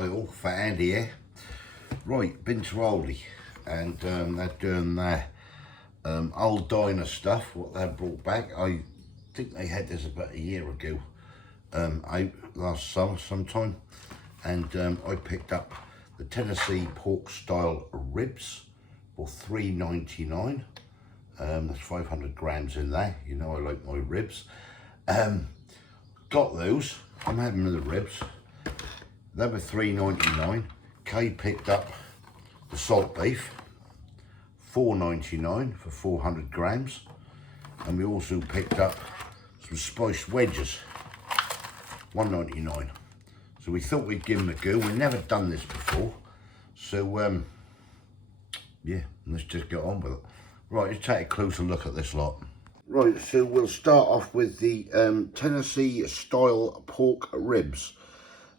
oil for Andy here. Right, been to Aldi and they're doing their Aldiner stuff, what they brought back. I think they had this about a year ago, last summer sometime, and I picked up the Tennessee pork style ribs for $3.99. There's 500 grams in there. You know I like my ribs. Got those. I'm having the ribs. They were $3.99. Kay picked up the salt beef, $4.99 for 400 grams. And we also picked up some spiced wedges, $1.99. So we thought we'd give them a go. We've never done this before. So, yeah, let's just get on with it. Right, let's take a closer look at this lot. Right, so we'll start off with the Tennessee style pork ribs.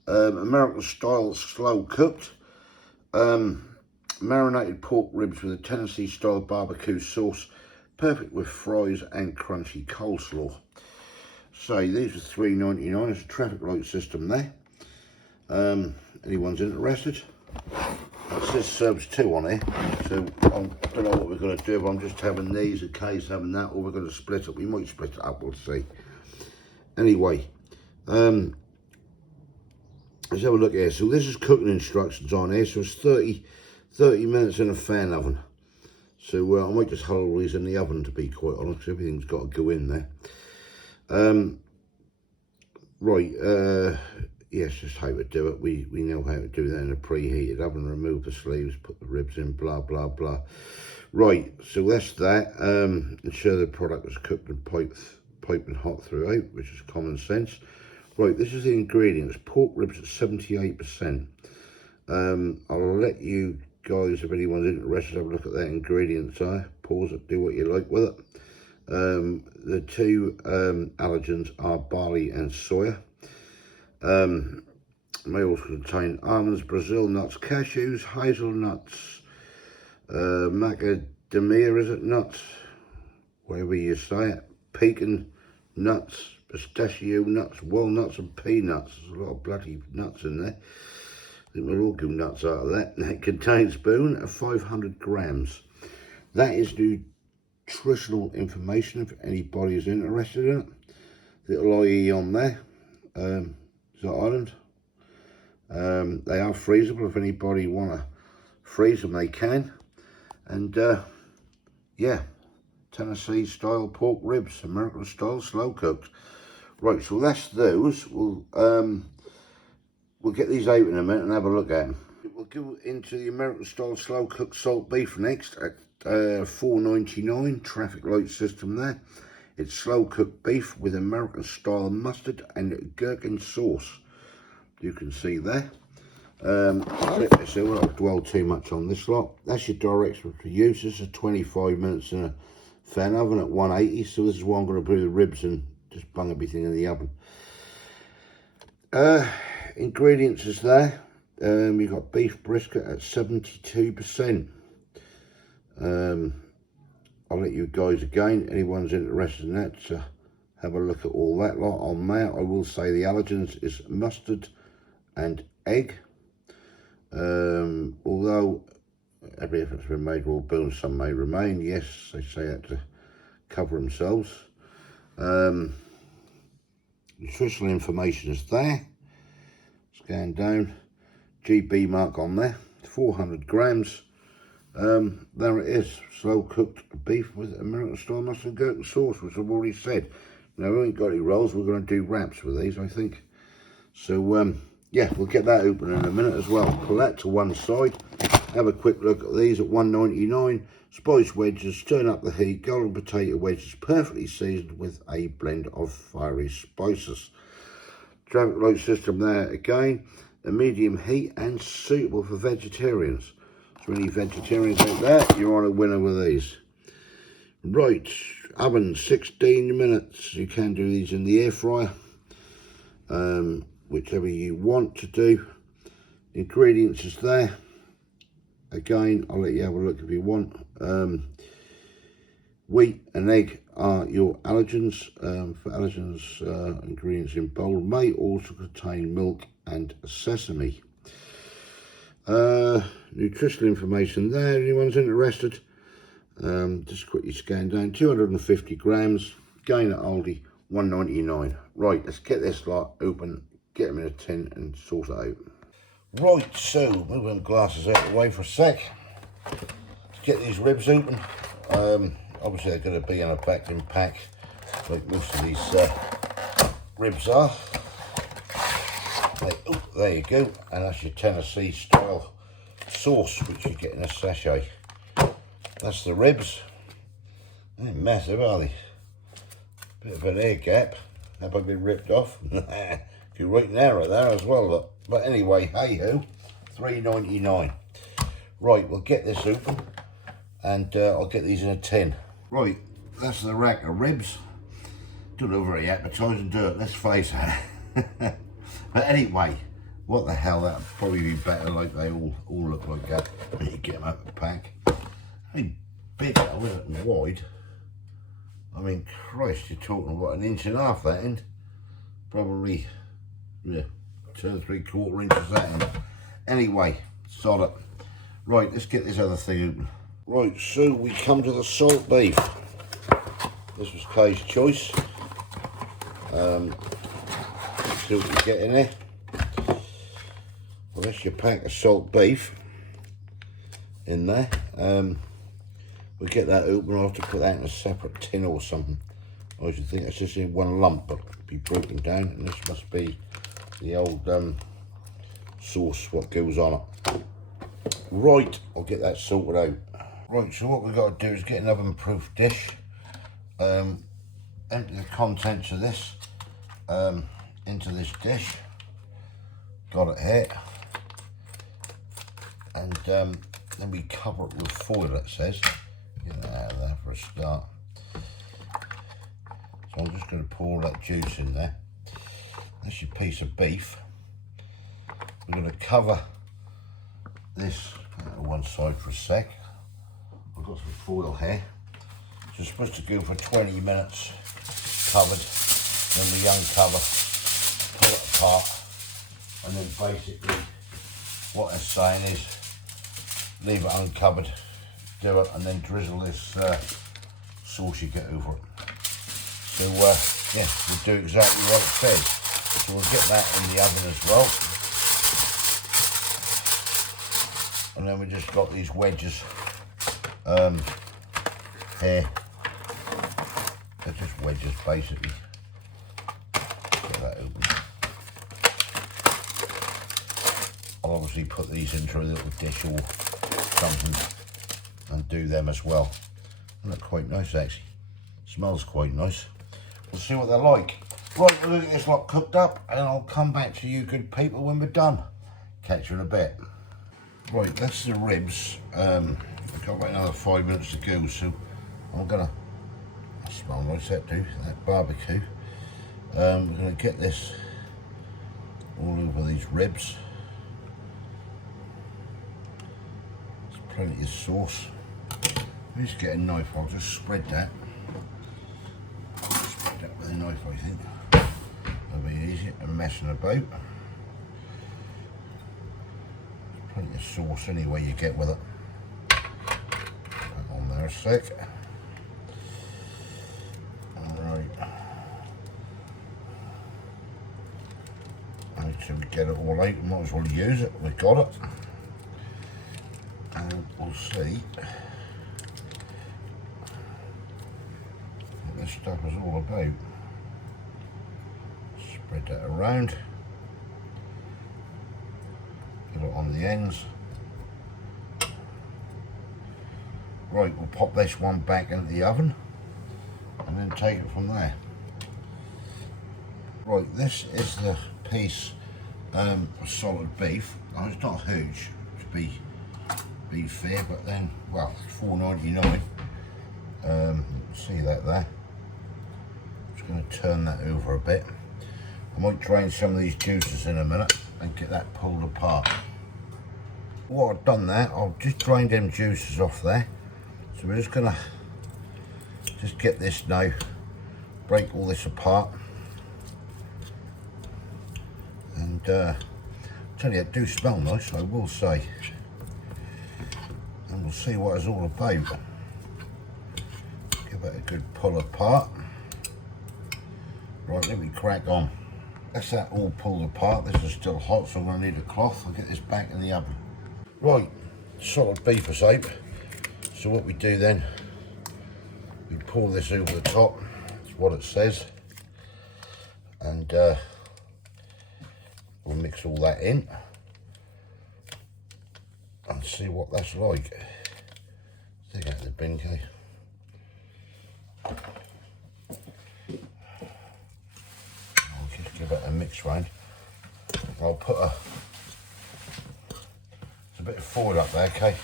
American style slow cooked. Marinated pork ribs with a Tennessee style barbecue sauce. Perfect with fries and crunchy coleslaw. So these are $3.99. There's a traffic light system there. Anyone's interested? It says serves 2 on here, so I don't know what we're going to do, but I'm just having these, in case having that, or we're going to split it. We might split it up, we'll see. Anyway, let's have a look here. So this is cooking instructions on here. So it's 30 minutes in a fan oven. So I might just hold these in the oven, to be quite honest. Everything's got to go in there. Yes, just how to do it. We know how to do that in a preheated oven. Remove the sleeves, put the ribs in, blah, blah, blah. Right, so that's that. Ensure the product is cooked and piping hot throughout, which is common sense. Right, this is the ingredients. Pork ribs at 78%. I'll let you guys, if anyone's interested, have a look at that ingredients. Pause it, do what you like with it. The 2 allergens are barley and soya. May also contain almonds, Brazil nuts, cashews, hazelnuts, macadamia, is it nuts? Whatever you say it. Pecan nuts, pistachio nuts, walnuts and peanuts. There's a lot of bloody nuts in there. I think we'll all go nuts out of that. And it contains spoon of 500 grams. That is nutritional information if anybody is interested in it. Little IE on there. Is that Ireland? They are freezable. If anybody want to freeze them, they can. And yeah, Tennessee style pork ribs, American style slow cooked. Right, so that's those. We'll get these out in a minute and have a look at them. We'll go into the American style slow cooked salt beef next at $4.99. Traffic light system there. It's slow cooked beef with American style mustard and gherkin sauce. You can see there. So we'll not dwell too much on this lot. That's your directions for use. This is 25 minutes in a fan oven at 180. So this is what I'm going to put the ribs and just bung everything in the oven. Ingredients is there. You've got beef brisket at 72%. I'll let you guys again, anyone's interested in that, to have a look at all that lot on there. I will say the allergens is mustard and egg. Although every effort's been made, all bones, some may remain. Yes, they say that to cover themselves. Nutritional information is there. Scan down. GB mark on there. 400 grams. There it is, slow cooked beef with American style mustard and gherkin sauce, which I've already said. Now we ain't got any rolls, we're going to do wraps with these, I think. So yeah, we'll get that open in a minute as well. Pull that to one side, have a quick look at these at $1.99. Spiced wedges, turn up the heat, golden potato wedges, perfectly seasoned with a blend of fiery spices. Traffic light system there again, a medium heat and suitable for vegetarians. So any vegetarians out there, you're on a winner with these. Right, oven 16 minutes. You can do these in the air fryer, whichever you want to do. Ingredients is there. Again, I'll let you have a look if you want. Wheat and egg are your allergens. For allergens, ingredients in bold may also contain milk and sesame. Nutritional information there, anyone's interested. Just quickly scan down, 250 grams, again at Aldi, £1.99. Right, let's get this lot open, get them in a tin and sort it out. Right, so move them glasses out of the way for a sec. Let's get these ribs open. Obviously they're going to be in a vacuum pack, like most of these ribs are. Oh, there you go, and that's your Tennessee style sauce, which you get in a sachet. That's the ribs. They ain't massive, are they? Bit of an air gap. Have I been ripped off? You're right narrow there as well, look. But anyway, hey ho, $3.99. Right, we'll get this open, and I'll get these in a tin. Right, that's the rack of ribs. Don't look very appetising, do it? Let's face it. But anyway, what the hell, that'd probably be better like they all look like that when you get them out of the pack. I mean, big though, isn't it, and wide. I mean, Christ, you're talking about 1.5 inches that end. Probably, yeah, 2 3/4 inches that end. Anyway, solid. Right, let's get this other thing open. Right, so we come to the salt beef. This was Kay's choice. See what you get in there. Well, that's your pack of salt beef in there. We'll get that open. I'll have to put that in a separate tin or something. I should think it's just in one lump, but it'll be broken down, and this must be the old sauce what goes on it. Right, I'll get that sorted out. Right, so what we've got to do is get an oven-proof dish, empty the contents of this into this dish. Got it here, and then we cover it with foil, it says. Get that out of there for a start. So I'm just going to pour that juice in there. That's your piece of beef. We're going to cover this to one side for a sec. I've got some foil here. So it's supposed to go for 20 minutes covered. Then we uncover, pull it apart, and then basically what they're saying is leave it uncovered, do it, and then drizzle this sauce you get over it. So yeah, we'll do exactly what it says. So we'll get that in the oven as well. And then we just got these wedges here. They're just wedges basically. Get that open. I'll obviously put these into a little dish or something and do them as well. They look quite nice actually. Smells quite nice. We'll see what they're like. Right, we'll get this lot cooked up and I'll come back to you good people when we're done. Catch you in a bit. Right, that's the ribs. I've got about another 5 minutes to go, so I'm gonna smell nice that do, that barbecue. We're gonna get this all over these ribs. There's plenty of sauce. Let me just get a knife, I'll just spread that. Spread that with a knife, I think. That'll be easier than messing about. Plenty of sauce anyway you get with it. Put that on there a sec. Alright. So we get it all out, we might as well use it, we've got it. And we'll see what this stuff is all about. Spread that around. Get it on the ends. Right, we'll pop this one back into the oven and then take it from there. Right, this is the piece of solid beef. Now, it's not huge to be fair, but then, well, it's $4.99. See that there? Just going to turn that over a bit. I might drain some of these juices in a minute and get that pulled apart. What I've done there, I've just drained them juices off there. So we're just gonna just get this now, break all this apart, and Tell you, it do smell nice, I will say. And we'll see what it's all about. Give it a good pull apart. Right, let me crack on. That's that all pulled apart. This is still hot, so I'm going to need a cloth. I'll get this back in the oven. Right, solid beef aside. So what we do then, we pour this over the top. That's what it says. And we'll mix all that in and see what that's like. Take out the bin, okay? I'll just give it a mix round. I'll put a bit of foil up there, okay?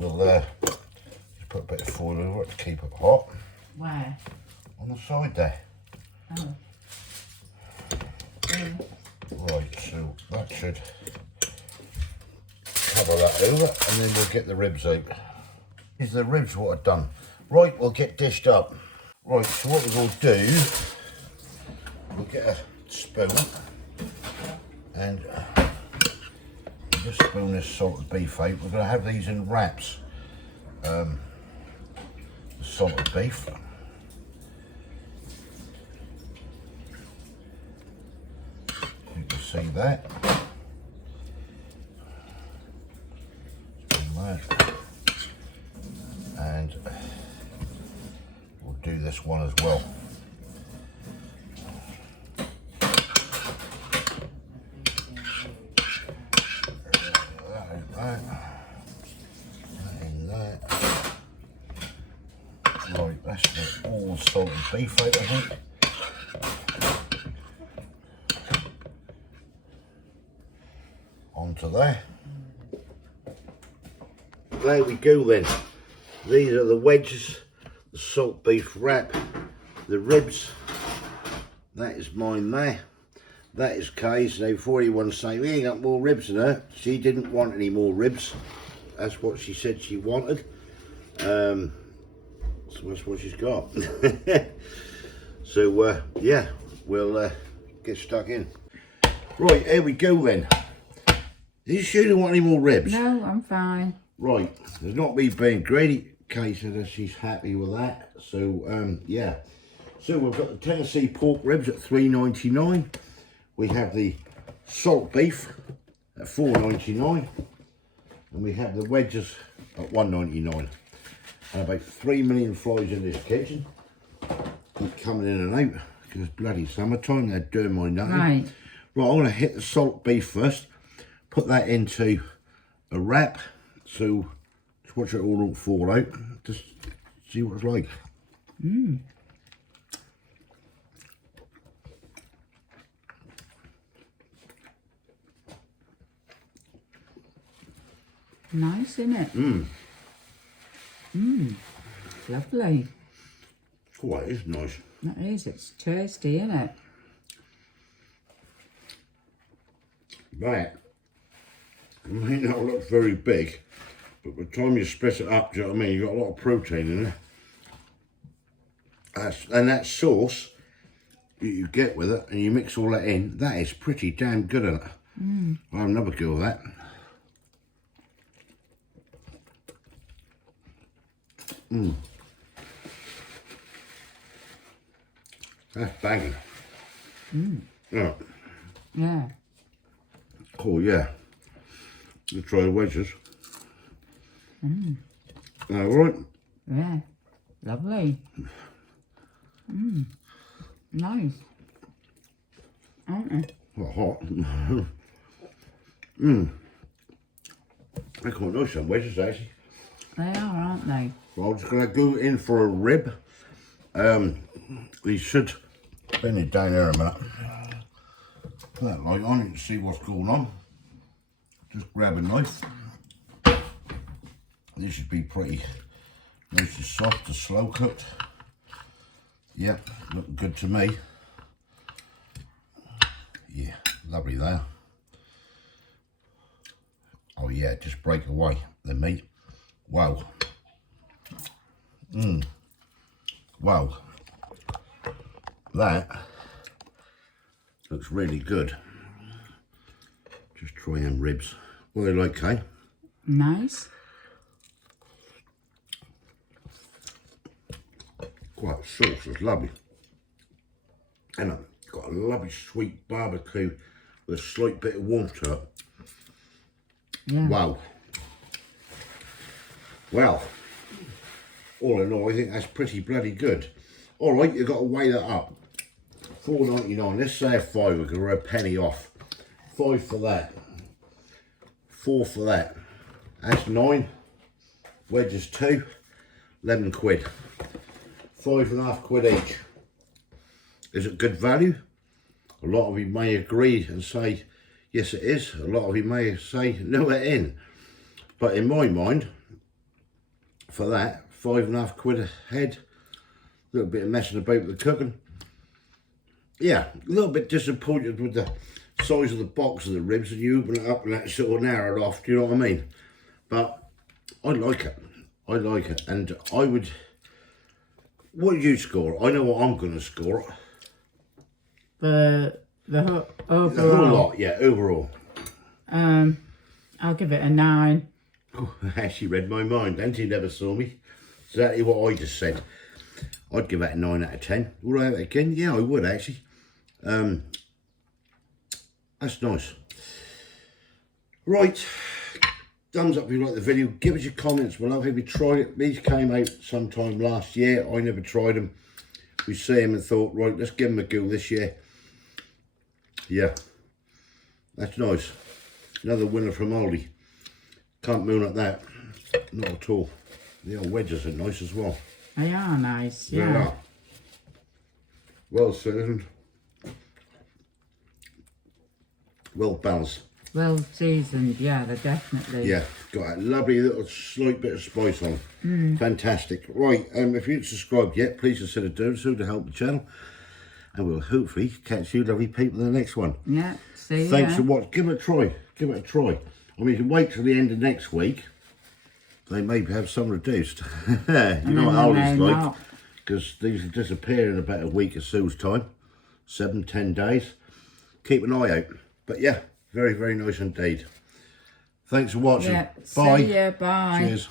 We'll just put a bit of foil over it to keep it hot. Where? On the side there. Oh. Right, so that should cover that over, and then we'll get the ribs out. Here's the ribs what I've done. Right, we'll get dished up. Right, so what we're going to do, we'll get a spoon and just spoon this salted beef out. We're going to have these in wraps. The salted beef. You can see that. And we'll do this one as well. That in that. Right, that's the all salted beef out, I think. Onto there. There we go then. These are the wedges, the salt beef wrap, the ribs. That is mine there. That is Kay's. Now before anyone say, we ain't got more ribs in her, she didn't want any more ribs. That's what she said she wanted. So that's what she's got. So yeah, we'll get stuck in. Right, here we go then. Are you sure you don't want any more ribs? No, I'm fine. Right, there's not me being greedy. Kay said that she's happy with that. So yeah. So we've got the Tennessee pork ribs at $3.99. We have the salt beef at $4.99. And we have the wedges at $1.99. And about 3 million flies in this kitchen. Keep coming in and out because it's bloody summertime. They're doing my nothing. Right. Right, I'm going to hit the salt beef first. Put that into a wrap. So just watch it all don't fall out. Just see what it's like. Mmm. Nice, isn't it? Mmm. Mmm. Lovely. Oh, it is nice. That is, it's tasty, isn't it? That may not look very big, but by the time you split it up, do you know what I mean? You've got a lot of protein in there. And that sauce that you get with it, and you mix all that in, that is pretty damn good, isn't it? Mm. I'll have another go of that. Mmm. That's banging. Mm. Yeah. Yeah. Oh yeah. Let's try the wedges. Mm. All right. Yeah. Lovely. Mmm. Nice. Aren't they? Well, hot. Mmm. They're quite nice, some wedges actually. They are, aren't they? Well, I'm just going to go in for a rib. We should bend it down there a minute. Put that light on, you can see what's going on. Just grab a knife. This should be pretty nice and soft, and slow cooked. Yep, looking good to me. Yeah, lovely there. Oh yeah, just break away the meat. Wow. Mmm. Wow. That looks really good. Try them ribs. What are they like, Kay? Nice. Quite sauce is lovely. And it's got a lovely sweet barbecue with a slight bit of warmth to it. Yeah. Wow. Well, all in all, I think that's pretty bloody good. All right, you've got to weigh that up. $4.99. Let's say a 5. We could a penny off. 5 for that. 4 for that. That's 9. Wedges 2. 11 quid. 5.5 quid each. Is it good value? A lot of you may agree and say, yes it is. A lot of you may say, no it ain't. But in my mind, for that, 5.5 quid a head, a little bit of messing about with the cooking. Yeah, a little bit disappointed with the size of the box of the ribs, and you open it up and that sort of narrowed off, do you know what I mean? But I like it. I like it. And I would, what did you score? I know what I'm going to score. The overall. The whole lot, yeah, overall. I'll give it a 9. Oh, she read my mind, and she never saw me. Exactly what I just said. I'd give that a 9 out of 10. Would I have it again? Yeah, I would actually. That's nice. Right. Thumbs up if you like the video. Give us your comments below. Have you tried it? These came out sometime last year. I never tried them. We see them and thought, right, let's give them a go this year. Yeah. That's nice. Another winner from Aldi. Can't moon at that. Not at all. The old wedges are nice as well. They are nice, They yeah. are. Well seasoned. Well balanced. Well seasoned, yeah, they're definitely. Yeah, got a lovely little slight bit of spice on them. Fantastic. Right, if you haven't subscribed yet, please consider doing so to help the channel. And we'll hopefully catch you lovely people in the next one. Yeah, see ya. Thanks for watching. Give it a try. Give it a try. I mean, you can wait till the end of next week. They may have some reduced. You know what Aldi's like. Because these will disappear in about a week or so's time. 7-10 days. Keep an eye out. But yeah, very, very nice indeed. Thanks for watching. Yeah, Bye. see ya, bye. Cheers.